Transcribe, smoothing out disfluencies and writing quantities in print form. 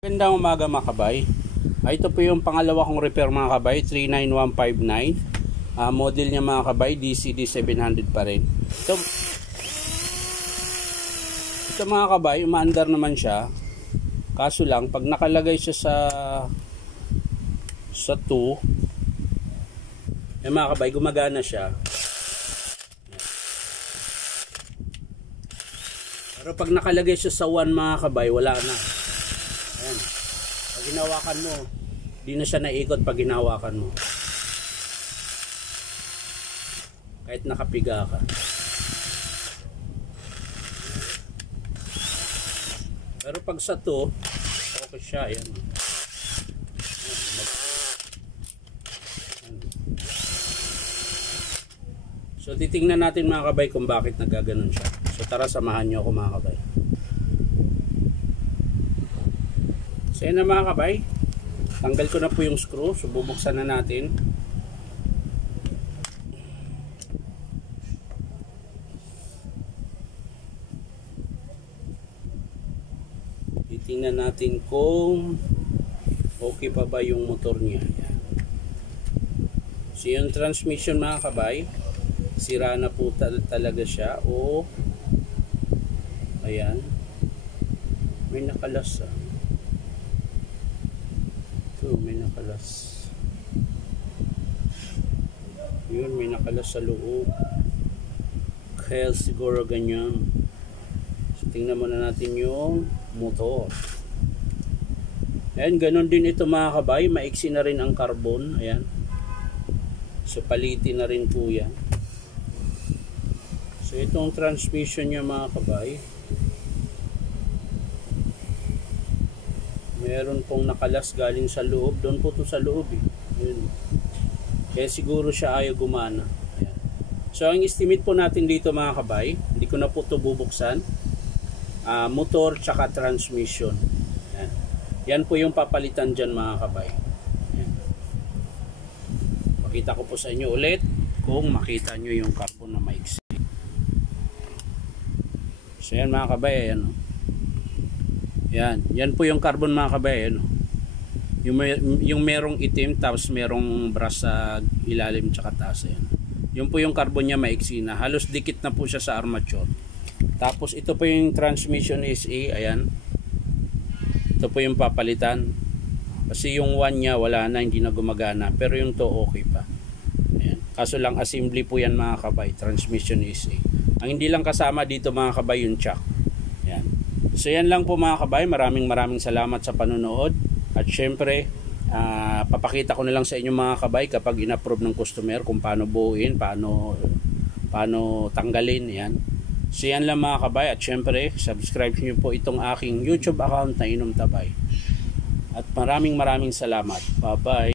Magandang umaga mga kabay. Ito po yung pangalawa kong repair mga kabay, 39159. Model niya mga kabay, DCD 700 pa rin. Ito mga kabay, umaandar naman siya. Kaso lang, pag nakalagay siya sa 2, mga kabay, gumagana siya. Pero pag nakalagay siya sa 1 mga kabay, wala na. Ayan. Pag hinawakan mo, di na siya naikot pag hinawakan mo. Kahit nakapiga ka. Pero pag sa 2, okay siya. Ayan. So titingnan natin mga kabay kung bakit nagaganon siya. So tara, samahan nyo ako mga kabay. So yun na mga kabay, tanggal ko na po yung screw. So bubuksan na natin. Titingnan natin kung okay pa ba yung motor niya. Yan. So yung transmission mga kabay, sira na po talaga siya. O ayan, may nakalas may nakalas. Yun, may nakalas sa loob. Kaya siguro ganyan. So tingnan muna natin yung motor. Ayan, ganun din ito mga kabay. Maiksi na rin ang carbon. Ayan. So palitin na rin po yan. So itong transmission niya mga kabay, meron pong nakalas galing sa loob. Doon po to sa loob Yun. Kaya siguro siya ayaw gumana. Ayan. So ang estimate po natin dito mga kabay, hindi ko na po ito bubuksan, motor tsaka transmission. Ayan. Yan po yung papalitan dyan mga kabay. Ayan. Pakita ko po sa inyo ulit kung makita nyo yung carbon na maiksi. So yan mga kabay, ayan. Yan po yung carbon mga kabay, ano? Yung merong itim tapos merong brass sa ilalim tsaka taas, ayan. Yung po yung carbon niya maiksi na, halos dikit na po siya sa armature. Tapos ito po yung transmission SA, ayan. Ito po yung papalitan. Kasi yung 1 niya wala na, hindi na gumagana, pero yung to okay pa. Ayan. Kaso lang assembly po yan mga kabay, transmission SA. Ang hindi lang kasama dito mga kabay yung chuck. Ayan. So yan lang po mga kabay, maraming salamat sa panonood. At syempre, papakita ko na lang sa inyo mga kabay kapag in-approve ng customer kung paano buuin, paano tanggalin. Yan. So yan lang mga kabay. At syempre, subscribe niyo po itong aking YouTube account na Inom Tabay. At maraming salamat. Bye bye.